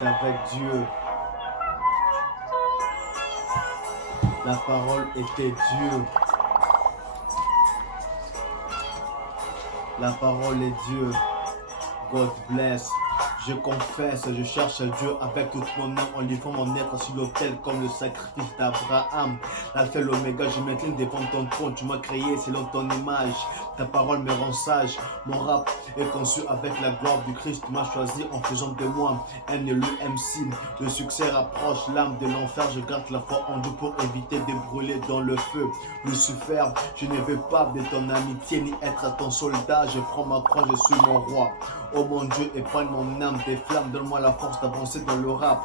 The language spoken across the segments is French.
Avec Dieu. La parole était Dieu. La parole est Dieu. God bless. Je confesse, je cherche Dieu avec toute mon âme en livrant mon être sur l'autel comme le sacrifice d'Abraham. L'alpha et l'oméga, je m'incline devant ton trône. Tu m'as créé selon ton image. Ta parole me rend sage. Mon rap est conçu avec la gloire du Christ. Tu m'as choisi en faisant de moi un élu MC. Le succès rapproche l'âme de l'enfer. Je garde la foi en Dieu pour éviter de brûler dans le feu. Lucifer, je ne veux pas de ton amitié ni être ton soldat. Je prends ma croix, je suis mon roi. Oh mon Dieu, épargne mon âme des flammes, donne-moi la force d'avancer dans le rap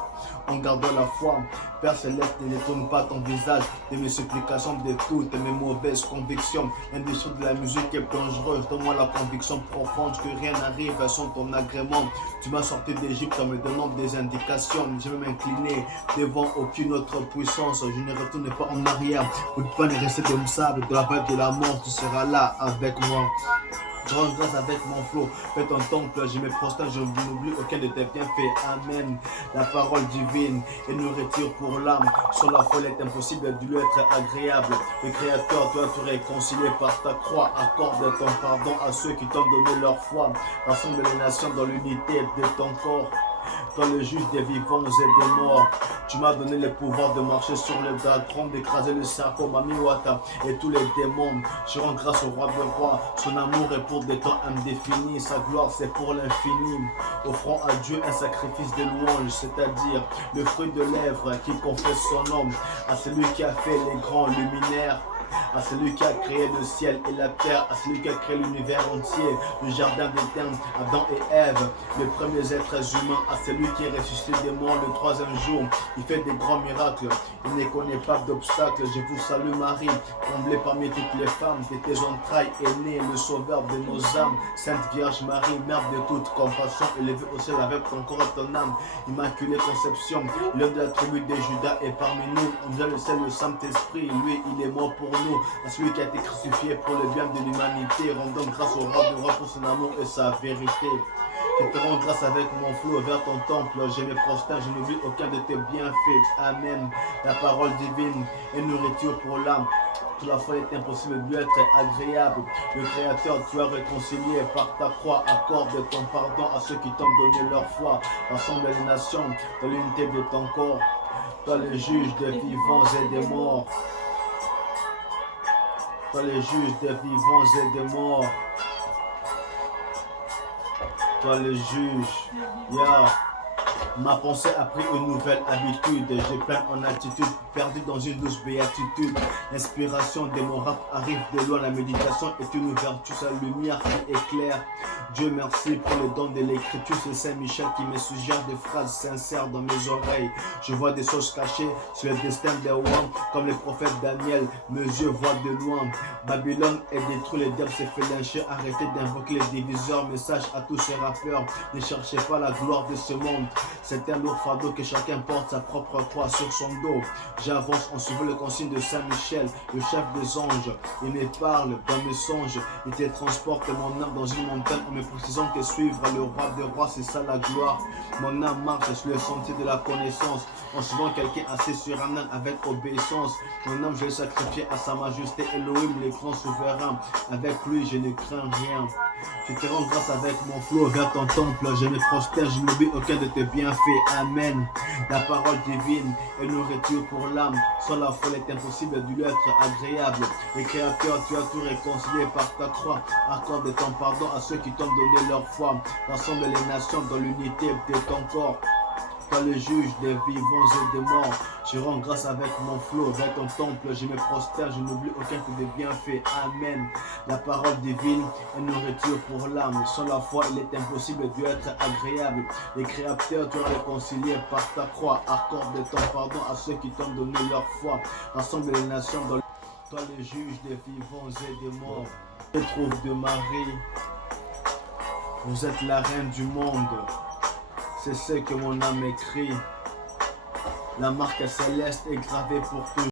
en gardant la foi. Père Céleste, ne détourne pas ton visage de mes supplications, de toutes mes mauvaises convictions. L'industrie de la musique est dangereuse, donne-moi la conviction profonde que rien n'arrive sans ton agrément. Tu m'as sorti d'Égypte en me donnant des indications. Je vais m'incliner devant aucune autre puissance. Je ne retourne pas en arrière pour ne pas rester comme sable de la vague de la mort. Tu seras là avec moi. Je rends grâce avec mon flot, fais ton temple, je me prosterne, je n'oublie aucun de tes bienfaits, amen. La parole divine est nourriture pour l'âme, sur la folie est impossible de lui être agréable. Le Créateur doit te réconcilier par ta croix, accorde ton pardon à ceux qui t'ont donné leur foi, rassemble les nations dans l'unité de ton corps. Toi le juge des vivants et des morts, tu m'as donné le pouvoir de marcher sur le dragon, d'écraser le serpent, Mamiwata et tous les démons. Je rends grâce au roi des rois, son amour est pour des temps indéfinis, sa gloire c'est pour l'infini. Offrons à Dieu un sacrifice de louange, c'est-à-dire le fruit de lèvres qui confesse son nom, à celui qui a fait les grands luminaires, à celui qui a créé le ciel et la terre, à celui qui a créé l'univers entier, le jardin d'Éden, Adam et Ève, les premiers êtres humains, à celui qui est ressuscité des morts le troisième jour. Il fait des grands miracles, il ne connaît pas d'obstacles. Je vous salue Marie, comblée parmi toutes les femmes, de tes entrailles est né le sauveur de nos âmes. Sainte Vierge Marie, mère de toute compassion, élevée au ciel avec ton corps et ton âme. Immaculée conception, l'homme de la tribu de Judas est parmi nous. On a le ciel, le Saint-Esprit, lui il est mort pour nous, à celui qui a été crucifié pour le bien de l'humanité. Rendons grâce au roi de roi pour son amour et sa vérité. Je te rends grâce avec mon flot vers ton temple. Je me prosterne, je n'oublie aucun de tes bienfaits. Amen. La parole divine est nourriture pour l'âme. Toute la foi est impossible de lui être agréable. Le Créateur, tu as réconcilié par ta croix. Accorde ton pardon à ceux qui t'ont donné leur foi. Rassemble les nations dans l'unité de ton corps. Toi le juge des vivants et des morts. Toi le juge des vivants et des morts. Toi le juge, yeah. Ma pensée a pris une nouvelle habitude. Je peins en attitude, perdu dans une douce béatitude. L'inspiration de mon rap arrive de loin. La méditation est une vertu, sa lumière qui éclaire. Dieu merci pour le don de l'écriture. C'est Saint-Michel qui me suggère des phrases sincères dans mes oreilles. Je vois des choses cachées sur le destin des rois. Comme le prophète Daniel, mes yeux voient de loin. Babylone est détruit, le diable s'est fait lyncher. Arrêtez d'invoquer les diviseurs. Message à tous ces rappeurs, ne cherchez pas la gloire de ce monde. C'est un lourd fardeau que chacun porte sa propre croix sur son dos. J'avance en suivant le consigne de Saint-Michel, le chef des anges. Il me parle dans mes songes, il te transporte mon âme dans une montagne en me précisant que suivre le roi des rois, c'est ça la gloire. Mon âme marche sur le sentier de la connaissance, en suivant quelqu'un assis sur un âne avec obéissance. Mon âme je vais sacrifier à sa majesté Elohim, le grand souverain. Avec lui je ne crains rien. Je te rends grâce avec mon flot vers ton temple. Je me prosterne, je n'oublie aucun de tes bienfaits. Amen. La parole divine est nourriture pour l'âme. Sans la foi, il est impossible de lui être agréable. Le Créateur, tu as tout réconcilié par ta croix. Accorde ton pardon à ceux qui t'ont donné leur foi. Rassemble les nations dans l'unité de ton corps. Toi le juge des vivants et des morts, je rends grâce avec mon flot vers ton temple, je me prosterne, je n'oublie aucun de tes bienfaits. Amen. La parole divine est nourriture pour l'âme. Sans la foi, il est impossible de être agréable. Les créateurs, tu as réconcilié par ta croix. Accorde ton pardon à ceux qui t'ont donné leur foi. Rassemble les nations dans toi le juge des vivants et des morts. Je trouve de Marie, vous êtes la reine du monde. C'est ce que mon âme écrit. La marque céleste est gravée pour toujours.